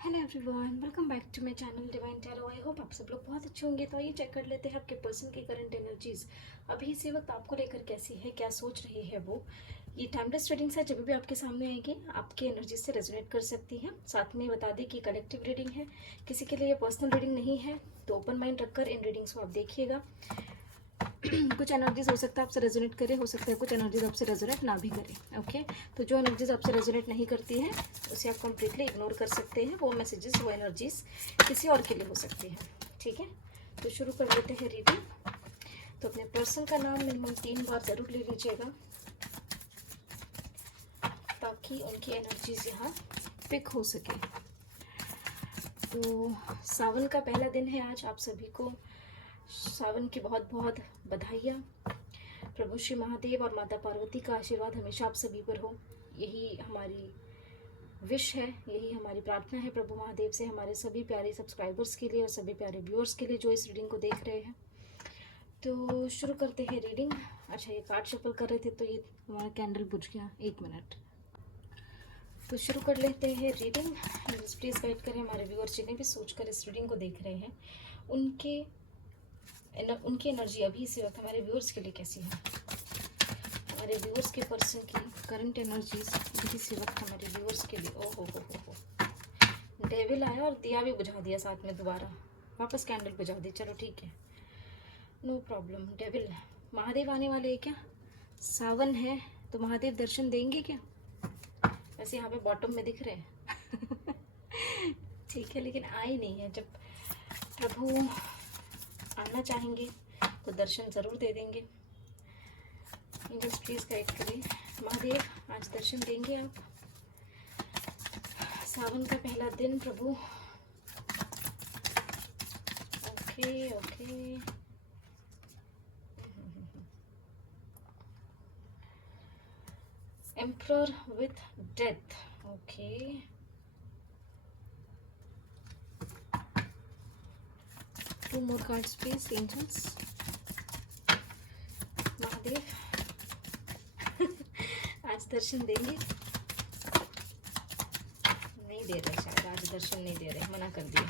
Hello everyone, welcome back to my channel divine tarot. I hope आप सब लोग बहुत अच्छे होंगे। तो आइए चेक कर लेते हैं आपके पर्सन की करंट एनर्जीज अभी इसी वक्त आपको लेकर कैसी है, क्या सोच रही है वो। ये टाइमलेस रीडिंग्स है, जब भी आपके सामने आएगी आपकी एनर्जी से रेजोनेट कर सकती है। साथ में बता दें कि कलेक्टिव रीडिंग है, किसी के लिए ये पर्सनल रीडिंग नहीं है। तो ओपन माइंड रखकर इन रीडिंग्स को आप देखिएगा। कुछ एनर्जीज हो सकता है आपसे रेजोनेट करे, हो सकता है कुछ एनर्जीज आपसे रेजोनेट ना भी करे। ओके, तो जो एनर्जीज आपसे रेजोनेट नहीं करती है उसे आप कंप्लीटली इग्नोर कर सकते हैं। वो मैसेजेस, वो एनर्जीज किसी और के लिए हो सकती है। ठीक है, तो शुरू कर लेते हैं रीडिंग। तो अपने पर्सन का नाम मिनिमम 3 बार ज़रूर ले लीजिएगा ताकि उनकी एनर्जीज यहाँ पिक हो सके। तो सावन का पहला दिन है आज। आप सभी को सावन की बहुत बहुत बधाइयाँ। प्रभु श्री महादेव और माता पार्वती का आशीर्वाद हमेशा आप सभी पर हो, यही हमारी विश है, यही हमारी प्रार्थना है प्रभु महादेव से, हमारे सभी प्यारे सब्सक्राइबर्स के लिए और सभी प्यारे व्यूअर्स के लिए जो इस रीडिंग को देख रहे हैं। तो शुरू करते हैं रीडिंग। अच्छा, ये कार्ड शफल कर रहे थे तो ये हमारा कैंडल बुझ गया, 1 मिनट। तो शुरू कर लेते हैं रीडिंग। प्लीज़ गाइड करें हमारे व्यूअर्स जिन्हें भी सोचकर इस रीडिंग को देख रहे हैं, उनकी एनर्जी अभी इसी वक्त हमारे व्यूअर्स के लिए कैसी है। हमारे व्यूअर्स के पर्सन की करंट एनर्जीज अभी इसी वक्त हमारे व्यूअर्स के लिए। ओ हो, डेविल आया और दिया भी बुझा दिया साथ में, दोबारा वापस कैंडल बुझा दी। चलो ठीक है, नो प्रॉब्लम। डेविल, महादेव आने वाले हैं क्या? सावन है तो महादेव दर्शन देंगे क्या? वैसे यहाँ पे बॉटम में दिख रहे हैं ठीक है, लेकिन आए नहीं है। जब प्रभु आना चाहेंगे तो दर्शन ज़रूर दे देंगे। एंजल्स प्लीज़ गाइड करें, महादेव आज दर्शन देंगे आप। सावन का पहला दिन प्रभु। Okay okay, emperor with death. Okay, two more cards please angels. Mahadev आज दर्शन देंगे? नहीं दे रहे, शायद आज दर्शन नहीं दे रहे, मना कर दिया।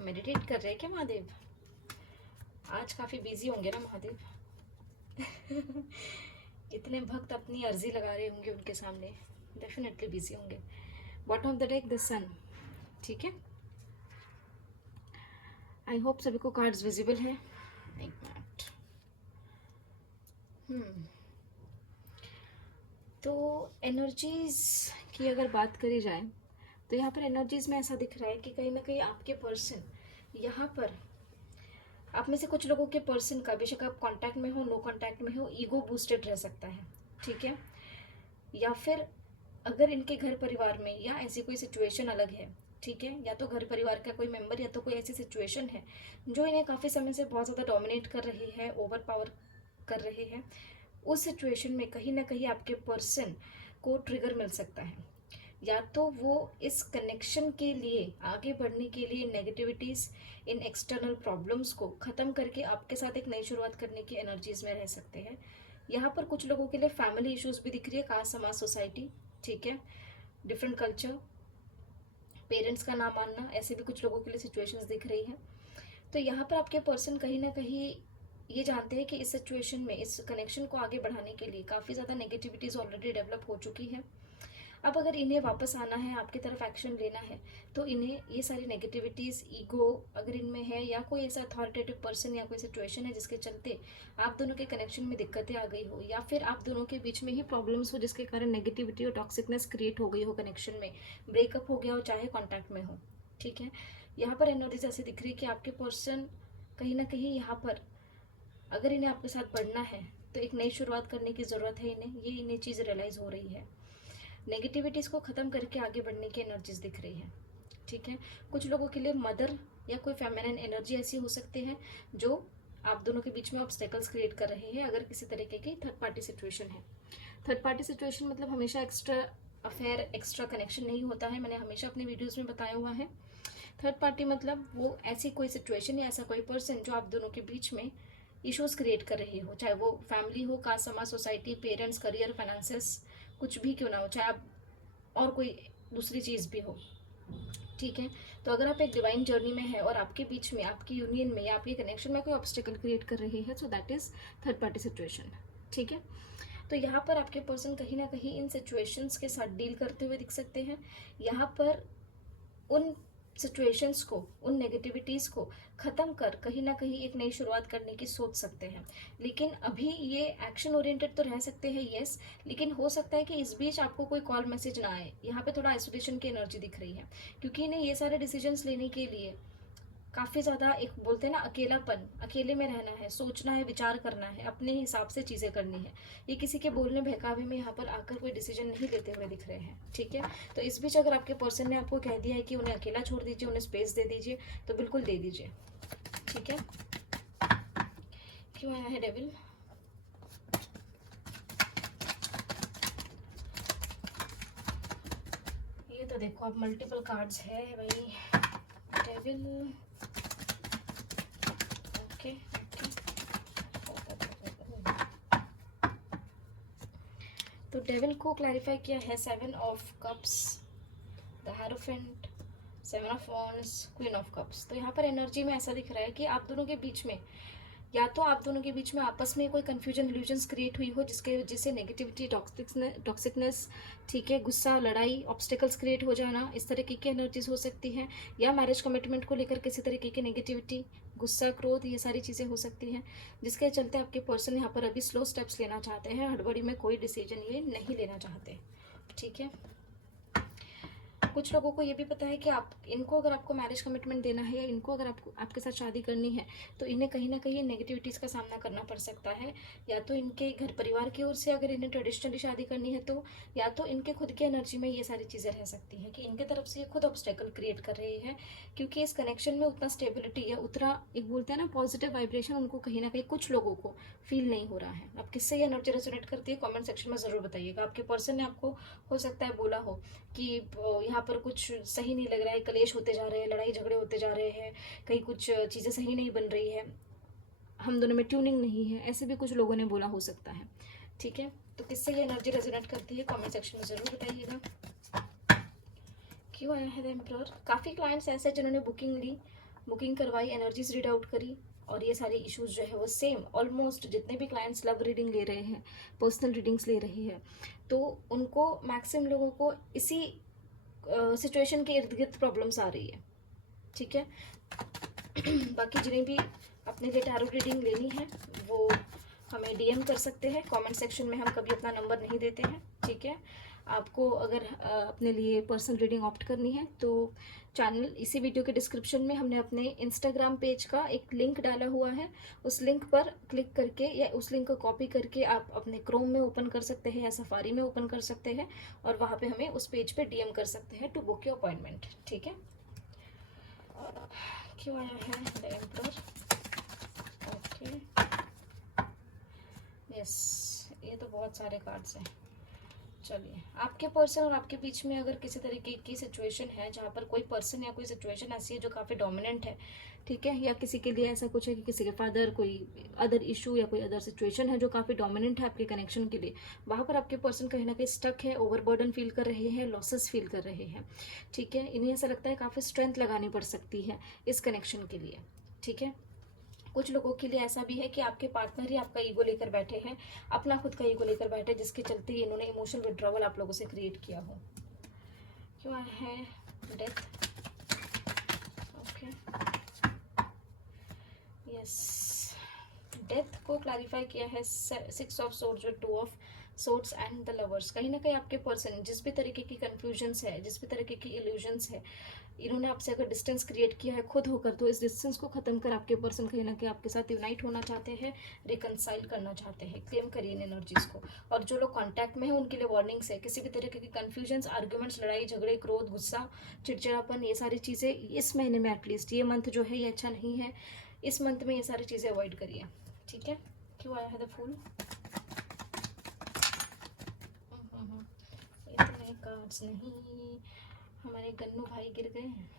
मेडिटेट कर रहे हैं क्या महादेव? आज काफ़ी बिजी होंगे ना महादेव इतने भक्त अपनी अर्जी लगा रहे होंगे उनके सामने, डेफिनेटली बिजी होंगे। Bottom of the deck the sun. ठीक है, आई होप सभी को कार्ड्स विजिबल है। एक मिनट। तो एनर्जीज की अगर बात करी जाए तो यहाँ पर एनर्जीज में ऐसा दिख रहा है कि कहीं ना कहीं आपके पर्सन यहाँ पर, आप में से कुछ लोगों के पर्सन का, बेशक आप कांटेक्ट में हो, नो कांटेक्ट में हो, ईगो बूस्टेड रह सकता है। ठीक है, या फिर अगर इनके घर परिवार में या ऐसी कोई सिचुएशन अलग है, ठीक है, या तो घर परिवार का कोई मेंबर या तो कोई ऐसी सिचुएशन है जो इन्हें काफ़ी समय से बहुत ज़्यादा डोमिनेट कर रही है, ओवर पावर कर रही है, उस सिचुएशन में कहीं ना कहीं आपके पर्सन को ट्रिगर मिल सकता है। या तो वो इस कनेक्शन के लिए, आगे बढ़ने के लिए, नेगेटिविटीज़, इन एक्सटर्नल प्रॉब्लम्स को ख़त्म करके आपके साथ एक नई शुरुआत करने की एनर्जीज में रह सकते हैं। यहाँ पर कुछ लोगों के लिए फैमिली इश्यूज भी दिख रही है, कास्ट, समाज, सोसाइटी, ठीक है, डिफरेंट कल्चर, पेरेंट्स का ना मानना, ऐसे भी कुछ लोगों के लिए सिचुएशंस दिख रही हैं। तो यहाँ पर आपके पर्सन कहीं ना कहीं ये जानते हैं कि इस सिचुएशन में, इस कनेक्शन को आगे बढ़ाने के लिए काफ़ी ज़्यादा नेगेटिविटीज़ ऑलरेडी डेवलप हो चुकी है। अब अगर इन्हें वापस आना है, आपकी तरफ एक्शन लेना है, तो इन्हें ये सारी नेगेटिविटीज़, ईगो अगर इनमें है, या कोई ऐसा अथॉरिटेटिव पर्सन या कोई सिचुएशन है जिसके चलते आप दोनों के कनेक्शन में दिक्कतें आ गई हो, या फिर आप दोनों के बीच में ही प्रॉब्लम्स हो जिसके कारण नेगेटिविटी और टॉक्सिकनेस क्रिएट हो गई हो, कनेक्शन में ब्रेकअप हो गया हो, चाहे कॉन्टैक्ट में हो। ठीक है, यहाँ पर एनर्जीज ऐसे दिख रही है कि आपके पर्सन कहीं ना कहीं यहाँ पर, अगर इन्हें आपके साथ बढ़ना है तो एक नई शुरुआत करने की ज़रूरत है इन्हें, ये इन्हें चीज़ रियलाइज़ हो रही है। नेगेटिविटीज़ को ख़त्म करके आगे बढ़ने की एनर्जीज दिख रही है। ठीक है, कुछ लोगों के लिए मदर या कोई फेमिनिन एनर्जी ऐसी हो सकती है जो आप दोनों के बीच में ऑब्स्टेकल्स क्रिएट कर रहे हैं। अगर किसी तरीके की थर्ड पार्टी सिचुएशन है, थर्ड पार्टी सिचुएशन मतलब हमेशा एक्स्ट्रा अफेयर, एक्स्ट्रा कनेक्शन नहीं होता है, मैंने हमेशा अपने वीडियोज़ में बताया हुआ है। थर्ड पार्टी मतलब वो ऐसी कोई सिचुएशन या ऐसा कोई पर्सन जो आप दोनों के बीच में इश्यूज क्रिएट कर रही हो, चाहे वो फैमिली हो, कास्ट, समाज, सोसाइटी, पेरेंट्स, करियर, फाइनेंसेस, कुछ भी क्यों ना हो, चाहे आप और कोई दूसरी चीज़ भी हो। ठीक है। तो अगर आप एक डिवाइन जर्नी में है और आपके बीच में, आपकी यूनियन में या आपके कनेक्शन में कोई ऑब्स्टेकल क्रिएट कर रही है, so that is third party situation. ठीक है। तो यहाँ पर आपके पर्सन कहीं ना कहीं इन सिचुएशंस के साथ डील करते हुए दिख सकते हैं। यहाँ पर उन सिचुएशंस को, उन नेगेटिविटीज़ को ख़त्म कर कहीं ना कहीं एक नई शुरुआत करने की सोच सकते हैं। लेकिन अभी ये एक्शन ओरिएंटेड तो रह सकते हैं, यस, लेकिन हो सकता है कि इस बीच आपको कोई कॉल मैसेज ना आए। यहाँ पे थोड़ा आइसोलेशन की एनर्जी दिख रही है, क्योंकि इन्हें ये सारे डिसीजंस लेने के लिए काफ़ी ज़्यादा, एक बोलते हैं ना अकेलापन, अकेले में रहना है, सोचना है, विचार करना है, अपने हिसाब से चीज़ें करनी है। ये किसी के बोलने बहकावे में यहाँ पर आकर कोई डिसीजन नहीं लेते हुए दिख रहे हैं। ठीक है। तो इस बीच अगर आपके पर्सन ने आपको कह दिया है कि उन्हें अकेला छोड़ दीजिए, उन्हें स्पेस दे दीजिए, तो बिल्कुल दे दीजिए। ठीक है। क्यों आया है डेविल? ये तो देखो अब मल्टीपल कार्ड्स है भाई। Devil, okay. तो डेविल को क्लैरिफाई किया है 7 of cups, the hierophant, 7 of wands, queen of cups. तो यहाँ पर एनर्जी में ऐसा दिख रहा है कि आप दोनों के बीच में, या तो आप दोनों के बीच में आपस में कोई कन्फ्यूजन, इल्यूजन्स क्रिएट हुई हो जिससे नेगेटिविटी, टॉक्सिकनेस, ठीक है, गुस्सा, लड़ाई, ऑब्स्टेकल्स क्रिएट हो जाना, इस तरीके की एनर्जीज हो सकती हैं। या मैरिज कमिटमेंट को लेकर किसी तरीके की नेगेटिविटी, गुस्सा, क्रोध, ये सारी चीज़ें हो सकती हैं, जिसके चलते आपके पर्सन यहाँ पर अभी स्लो स्टेप्स लेना चाहते हैं, हड़बड़ी में कोई डिसीजन ये नहीं लेना चाहते। ठीक है। कुछ लोगों को ये भी पता है कि आप इनको, अगर आपको मैरिज कमिटमेंट देना है या इनको अगर आपको आपके साथ शादी करनी है, तो इन्हें कहीं ना कहीं नेगेटिविटीज़ का सामना करना पड़ सकता है। या तो इनके घर परिवार की ओर से अगर इन्हें ट्रेडिशनली शादी करनी है तो, या तो इनके खुद की एनर्जी में ये सारी चीज़ें रह सकती हैं कि इनके तरफ से ये खुद ऑब्स्टेकल क्रिएट कर रही है, क्योंकि इस कनेक्शन में उतना स्टेबिलिटी या उतना, एक बोलते हैं ना पॉजिटिव वाइब्रेशन, उनको कहीं ना कहीं कुछ लोगों को फील नहीं हो रहा है। अब किससे ये एनर्जी रेजोनेट करती है कमेंट सेक्शन में ज़रूर बताइएगा। आपके पर्सन ने आपको हो सकता है बोला हो कि यहाँ पर कुछ सही नहीं लग रहा है, कलेश होते जा रहे हैं, लड़ाई झगड़े होते जा रहे हैं, कहीं कुछ चीज़ें सही नहीं बन रही है, हम दोनों में ट्यूनिंग नहीं है, ऐसे भी कुछ लोगों ने बोला हो सकता है। ठीक है। तो किससे ये एनर्जी रेजोनेट करती है कमेंट सेक्शन में ज़रूर बताइएगा। क्यों आया है द एम्परर? काफ़ी क्लाइंट्स ऐसे जिन्होंने बुकिंग ली, बुकिंग करवाई, एनर्जीज रीड आउट करी, और ये सारे इश्यूज जो है वो सेम, ऑलमोस्ट जितने भी क्लाइंट्स लव रीडिंग ले रहे हैं, पर्सनल रीडिंग्स ले रहे हैं, तो उनको मैक्सिमम लोगों को इसी सिचुएशन के इर्द गिर्द प्रॉब्लम्स आ रही है। ठीक है। बाकी जिन्हें भी अपने लिए टैरो रीडिंग लेनी है वो हमें डीएम कर सकते हैं कमेंट सेक्शन में, हम कभी अपना नंबर नहीं देते हैं। ठीक है। आपको अगर अपने लिए पर्सनल रीडिंग ऑप्ट करनी है तो चैनल, इसी वीडियो के डिस्क्रिप्शन में हमने अपने इंस्टाग्राम पेज का एक लिंक डाला हुआ है, उस लिंक पर क्लिक करके या उस लिंक को कॉपी करके आप अपने क्रोम में ओपन कर सकते हैं या सफारी में ओपन कर सकते हैं, और वहाँ पे हमें उस पेज पे डीएम कर सकते हैं टू बुक योर अपॉइंटमेंट। ठीक है। क्यों आया है द एम्परर? ओके, यस, ये तो बहुत सारे कार्ड्स हैं। चलिए, आपके पर्सन और आपके बीच में अगर किसी तरीके की सिचुएशन है जहाँ पर कोई पर्सन या कोई सिचुएशन ऐसी है जो काफ़ी डोमिनेंट है, ठीक है, या किसी के लिए ऐसा कुछ है कि किसी के फादर, कोई अदर इशू या कोई अदर सिचुएशन है जो काफ़ी डोमिनेंट है आपके कनेक्शन के लिए, वहाँ पर आपके पर्सन कहीं ना कहीं स्टक है, ओवरबर्डन फील कर रहे हैं, लॉसेस फील कर रहे हैं। ठीक है। इन्हें ऐसा लगता है काफ़ी स्ट्रेंथ लगानी पड़ सकती है इस कनेक्शन के लिए। ठीक है। कुछ लोगों के लिए ऐसा भी है कि आपके पार्टनर ही आपका ईगो लेकर बैठे हैं, अपना खुद का ईगो लेकर बैठे, जिसके चलते इन्होंने इमोशनल विड्रॉवल आप लोगों से क्रिएट किया हो। क्यों आया है डेथ? ओके, यस, डेथ को क्लैरिफाई किया है 6 of swords with 2 of swords and the lovers. कहीं ना कहीं आपके पर्सन जिस भी तरीके की कन्फ्यूजन्स है, जिस भी तरीके की इल्यूजन्स है, इन्होंने आपसे अगर डिस्टेंस क्रिएट किया है खुद होकर, तो इस डिस्टेंस को ख़त्म कर आपके पर्सन कहीं ना कहीं आपके साथ यूनाइट होना चाहते हैं, रिकनसाइल करना चाहते हैं। क्लेम करिए इन एनर्जीज को। और जो लोग कांटेक्ट में हैं उनके लिए वार्निंग्स है, किसी भी तरीके की कन्फ्यूजन्स, आर्ग्यूमेंट्स, लड़ाई झगड़े, क्रोध, गुस्सा, चिड़चिड़ापन, ये सारी चीज़ें इस महीने में एटलीस्ट, ये मंथ जो है ये अच्छा नहीं है, इस मंथ में ये सारी चीज़ें अवॉइड करिए। ठीक है। क्यों आया है द फूल? इतने कार्ड्स नहीं, हमारे गन्नू भाई गिर गए हैं।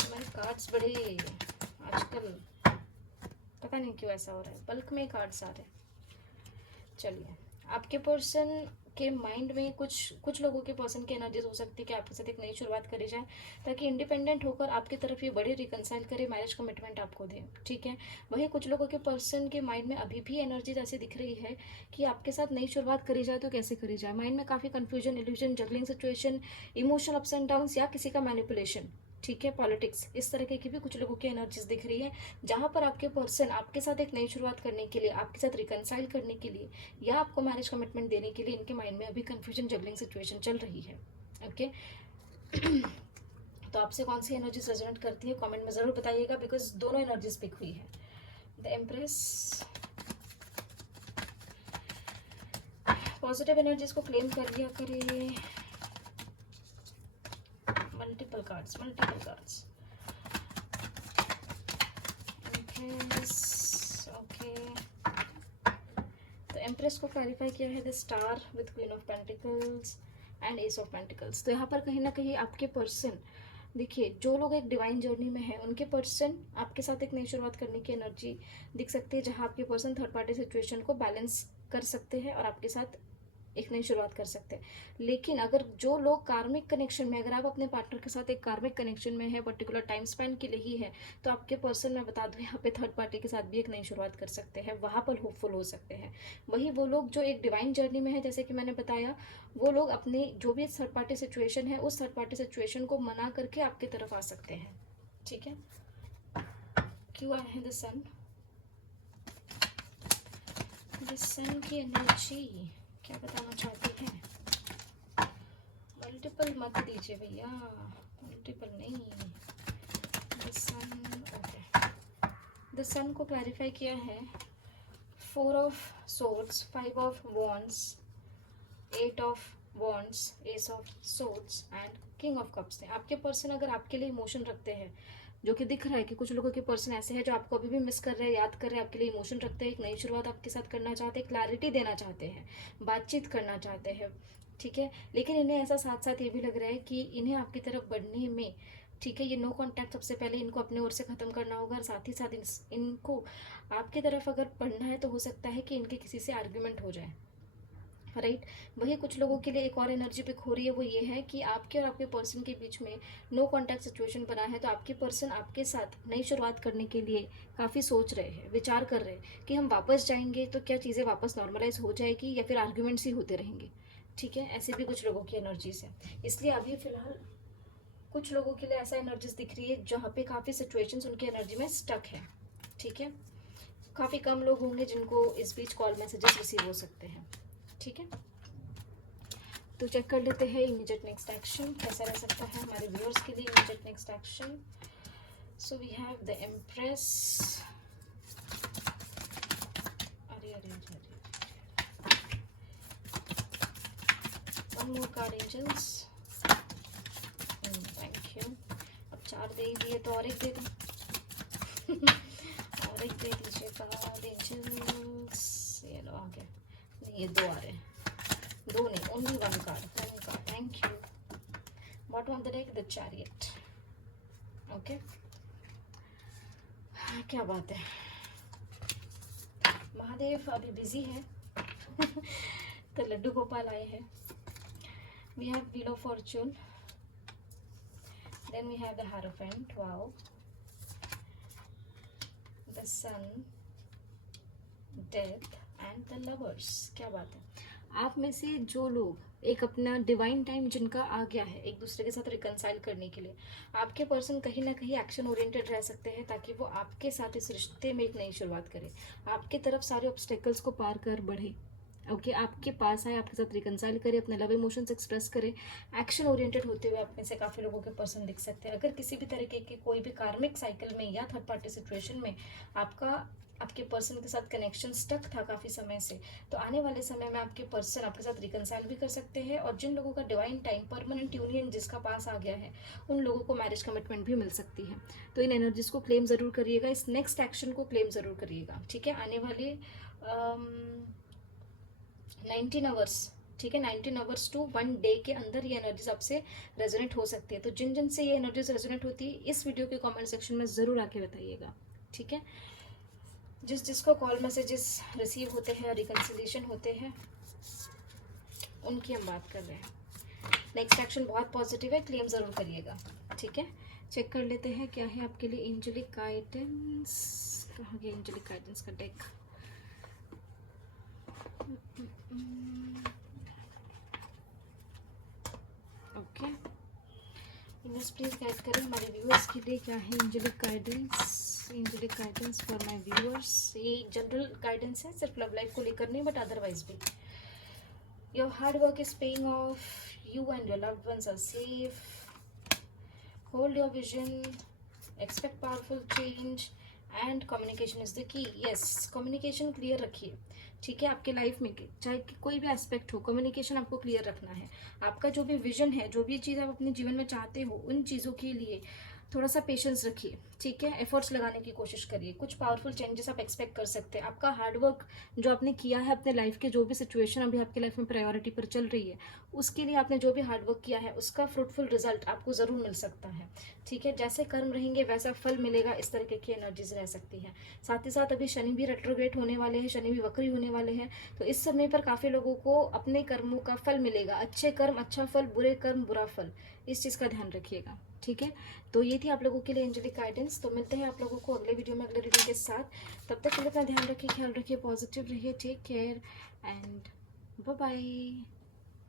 हमारे कार्ड्स बड़े आजकल पता नहीं क्यों ऐसा हो रहा है, बल्क में कार्ड्स आ रहे हैं। चलिए, आपके पर्सन आपके माइंड में कुछ लोगों के पर्सन की एनर्जीज हो सकती है कि आपके साथ एक नई शुरुआत करी जाए, ताकि इंडिपेंडेंट होकर आपकी तरफ ये बड़े रिकनसाइल करे, मैरिज कमिटमेंट आपको दे, ठीक है। वही कुछ लोगों के पर्सन के माइंड में अभी भी एनर्जीज ऐसी दिख रही है कि आपके साथ नई शुरुआत करी जाए तो कैसे करी जाए। माइंड में काफ़ी confusion, illusion, juggling situation, emotional ups and downs, या किसी का मैनिपुलेशन, ठीक है, पॉलिटिक्स, इस तरह की भी कुछ लोगों की एनर्जीज दिख रही है, जहाँ पर आपके पर्सन आपके साथ एक नई शुरुआत करने के लिए, आपके साथ रिकनसाइल करने के लिए, या आपको मैरिज कमिटमेंट देने के लिए इनके माइंड में अभी कंफ्यूजन, जगलिंग सिचुएशन चल रही है। ओके तो आपसे कौन सी एनर्जीज रेजोनेट करती है कमेंट में ज़रूर बताइएगा, बिकॉज दोनों एनर्जीज पिक हुई है। द एम्प्रेस, पॉजिटिव एनर्जीज को क्लेम कर लिया करिए। Multiple cards, empress, okay. तो एम्प्रेस को क्लैरिफाई किया है the star with queen of pentacles and S of pentacles. तो यहाँ पर कहीं ना कहीं आपके पर्सन, देखिए, जो लोग एक डिवाइन जर्नी में है उनके पर्सन आपके साथ एक नई शुरुआत करने की एनर्जी दिख सकती है, जहाँ आपके पर्सन थर्ड पार्टी सिचुएशन को बैलेंस कर सकते हैं और आपके साथ एक नई शुरुआत कर सकते हैं। लेकिन अगर जो लोग कार्मिक कनेक्शन में, अगर आप अपने पार्टनर के साथ एक कार्मिक कनेक्शन में है, पर्टिकुलर टाइम स्पेंड के लिए ही है, तो आपके पर्सन, मैं बता दूं, यहाँ पे थर्ड पार्टी के साथ भी एक नई शुरुआत कर सकते हैं, वहाँ पर होपफुल हो सकते हैं। वही वो लोग जो एक डिवाइन जर्नी में है, जैसे कि मैंने बताया, वो लोग अपनी जो भी थर्ड पार्टी सिचुएशन है, उस थर्ड पार्टी सिचुएशन को मना करके आपकी तरफ आ सकते हैं, ठीक है। क्यों आए हैं द सन? द सन की एनर्जी क्या बताना चाहती है? मल्टीपल मत दीजिए भैया, मल्टीपल नहीं। The sun, okay. The sun को क्लैरिफाई किया है 4 of swords, 5 of wands, 8 of wands, ace of swords and king of cups. आपके पर्सन अगर आपके लिए इमोशन रखते हैं, जो कि दिख रहा है कि कुछ लोगों के पर्सन ऐसे हैं जो आपको अभी भी मिस कर रहे हैं, याद कर रहे हैं, आपके लिए इमोशन रखते हैं, एक नई शुरुआत आपके साथ करना चाहते हैं, क्लैरिटी देना चाहते हैं, बातचीत करना चाहते हैं, ठीक है। लेकिन इन्हें ऐसा साथ साथ ये भी लग रहा है कि इन्हें आपकी तरफ बढ़ने में, ठीक है, ये नो कॉन्टैक्ट सबसे पहले इनको अपने ओर से ख़त्म करना होगा, और साथ ही साथ इनको आपकी तरफ अगर बढ़ना है तो हो सकता है कि इनके किसी से आर्ग्यूमेंट हो जाए, राइट। वही कुछ लोगों के लिए एक और एनर्जी पिक हो रही है, वो ये है कि आपके और आपके पर्सन के बीच में नो कॉन्टैक्ट सिचुएशन बना है, तो आपके पर्सन आपके साथ नई शुरुआत करने के लिए काफ़ी सोच रहे हैं, विचार कर रहे हैं कि हम वापस जाएंगे तो क्या चीज़ें वापस नॉर्मलाइज हो जाएगी, या फिर आर्ग्यूमेंट्स ही होते रहेंगे, ठीक है। ऐसे भी कुछ लोगों की एनर्जीज है। इसलिए अभी फिलहाल कुछ लोगों के लिए ऐसा एनर्जीज दिख रही है जहाँ पे काफ़ी सिचुएशंस उनकी एनर्जी में स्टक है, ठीक है। काफ़ी कम लोग होंगे जिनको इस बीच कॉल मैसेजेस रिसीव हो सकते हैं, ठीक है। तो चेक कर लेते हैं इमीडिएट नेक्स्ट एक्शन कैसा रह सकता है हमारे व्यूअर्स के लिए। Immediate next action, so we have the empress, अरे अरे अरे अरे, one more card angels, thank you. अब 4 दे ही दिए तो और एक दे दूँ और एक दे दीजिए कार्ड एंजल्स, ये लो आ गया, नहीं ये 2 आ रहे हैं, 2 नहीं, only 1 card, thank you. Bottom of the deck the chariot, okay. क्या बात है, महादेव अभी बिजी है तो लड्डू गोपाल आए हैं। We have wheel of fortune, then we have the hierophant, wow, the sun, death and the lovers. क्या बात है, आप में से जो लोग एक अपना डिवाइन टाइम जिनका आ गया है एक दूसरे के साथ रिकनसाइल करने के लिए, आपके पर्सन कहीं ना कहीं एक्शन ओरिएंटेड रह सकते हैं, ताकि वो आपके साथ इस रिश्ते में एक नई शुरुआत करें, आपके तरफ सारे ऑब्स्टेकल्स को पार कर बढ़े, ओके, आपके पास आए, आपके साथ रिकनसाइल करे, अपने लव इमोशंस एक्सप्रेस करे। एक्शन ओरिएंटेड होते हुए आप में से काफ़ी लोगों के पर्सन दिख सकते हैं। अगर किसी भी तरीके के कोई भी कार्मिक साइकिल में या थर्ड पार्टी सिचुएशन में आपके पर्सन के साथ कनेक्शन स्टक था काफ़ी समय से, तो आने वाले समय में आपके पर्सन आपके साथ रिकनसाइल भी कर सकते हैं, और जिन लोगों का डिवाइन टाइम परमानेंट यूनियन जिसका पास आ गया है, उन लोगों को मैरिज कमिटमेंट भी मिल सकती है। तो इन एनर्जीज को क्लेम ज़रूर करिएगा, इस नेक्स्ट एक्शन को क्लेम ज़रूर करिएगा, ठीक है। आने वाले 19 आवर्स, ठीक है, 19 आवर्स टू 1 डे के अंदर ये एनर्जीज आपसे रेजोनेट हो सकती है। तो जिन जिन से ये एनर्जीज रेजोनेट होती है, इस वीडियो के कमेंट सेक्शन में ज़रूर आके बताइएगा, ठीक है। जिसको कॉल मैसेजेस रिसीव होते हैं, रिकन्सिलेशन होते हैं, उनकी हम बात कर रहे हैं। नेक्स्ट एक्शन बहुत पॉजिटिव है, क्लेम ज़रूर करिएगा, ठीक है। चेक कर लेते हैं क्या है आपके लिए एंजेलिक गाइडेंस। कहाँ गया एंजेलिक गाइडेंस का deck. Okay, universe please guide करें हमारे व्यूअर्स के लिए क्या है angelic guidance. Angelic guidance for my viewers. ये जनरल गाइडेंस है, सिर्फ लव लाइफ को लेकर नहीं बट अदरवाइज भी। Your hard work is paying off, you and your loved ones are safe. Hold your vision, expect powerful change and communication is the key. Yes, communication clear रखिए, ठीक है। आपके life में चाहे कोई भी एस्पेक्ट हो, कम्युनिकेशन आपको क्लियर रखना है। आपका जो भी विजन है, जो भी चीज़ आप अपने जीवन में चाहते हो, उन चीज़ों के लिए थोड़ा सा पेशेंस रखिए, ठीक है। एफर्ट्स लगाने की कोशिश करिए, कुछ पावरफुल चेंजेस आप एक्सपेक्ट कर सकते हैं। आपका हार्डवर्क जो आपने किया है अपने लाइफ के, जो भी सिचुएशन अभी आपके लाइफ में प्रायोरिटी पर चल रही है, उसके लिए आपने जो भी हार्डवर्क किया है उसका फ्रूटफुल रिजल्ट आपको ज़रूर मिल सकता है, ठीक है। जैसे कर्म रहेंगे वैसा फल मिलेगा, इस तरीके की एनर्जीज रह सकती हैं। साथ ही साथ अभी शनि भी रेट्रोग्रेड होने वाले हैं, शनि भी वक्री होने वाले हैं, तो इस समय पर काफ़ी लोगों को अपने कर्मों का फल मिलेगा। अच्छे कर्म अच्छा फल, बुरे कर्म बुरा फल, इस चीज़ का ध्यान रखिएगा, ठीक है। तो ये थी आप लोगों के लिए एंजेलिक गाइडेंस। तो मिलते हैं आप लोगों को अगले वीडियो में अगले रीडिंग के साथ। तब तक के लिए अपना ध्यान रखिए, ख्याल रखिए, पॉजिटिव रहिए, take care and bye bye.